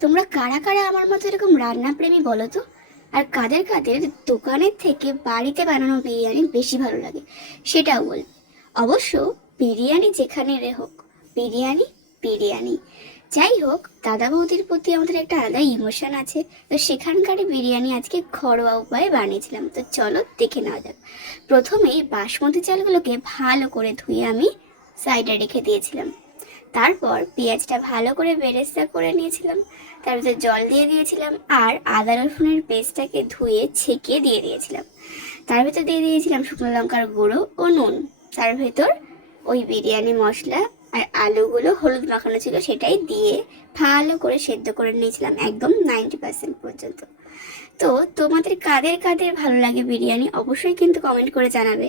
তোমরা কারা কারা আমার মতো এরকম রান্না প্রেমী বলো তো? আর কাদের কাদের দোকানের থেকে বাড়িতে বানানো বিরিয়ানি বেশি ভালো লাগে সেটাও বল। অবশ্য বিরিয়ানি যেখানে রে হোক, বিরিয়ানি বিরিয়ানি। যাই হোক, দাদা বৌদির প্রতি আমাদের একটা আলাদা ইমোশন আছে। তো সেখানকারই বিরিয়ানি আজকে ঘরোয়া উপায়ে বানিয়েছিলাম, তো চলো দেখে নেওয়া যাক। প্রথমেই বাসমতি চালগুলোকে ভালো করে ধুয়ে আমি সাইডে রেখে দিয়েছিলাম। তারপর পেঁয়াজটা ভালো করে বেরেস্তা করে নিয়েছিলাম। তার ভিতরে জল দিয়ে দিয়েছিলাম আর আদা রসুনের পেস্টটাকে ধুয়ে ছেঁকে দিয়ে দিয়েছিলাম। তার ভিতর দিয়ে দিয়েছিলাম শুকনো লঙ্কার গুঁড়ো ও নুন। তার ভেতর ওই বিরিয়ানি মশলা আর আলুগুলো হলুদ মাখানো ছিল সেটাই দিয়ে ভালো করে সেদ্ধ করে নিয়েছিলাম একদম 90% পর্যন্ত। তো তোমাদের কাদের কাদের ভালো লাগে বিরিয়ানি অবশ্যই কিন্তু কমেন্ট করে জানাবে।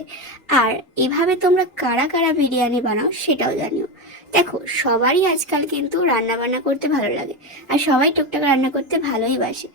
আর এভাবে তোমরা কারা কারা বিরিয়ানি বানাও সেটাও জানিও। দেখো, সবারই আজকাল কিন্তু রান্না বান্না করতে ভালো লাগে, আর সবাই টুকটাক রান্না করতে ভালোই বাসে।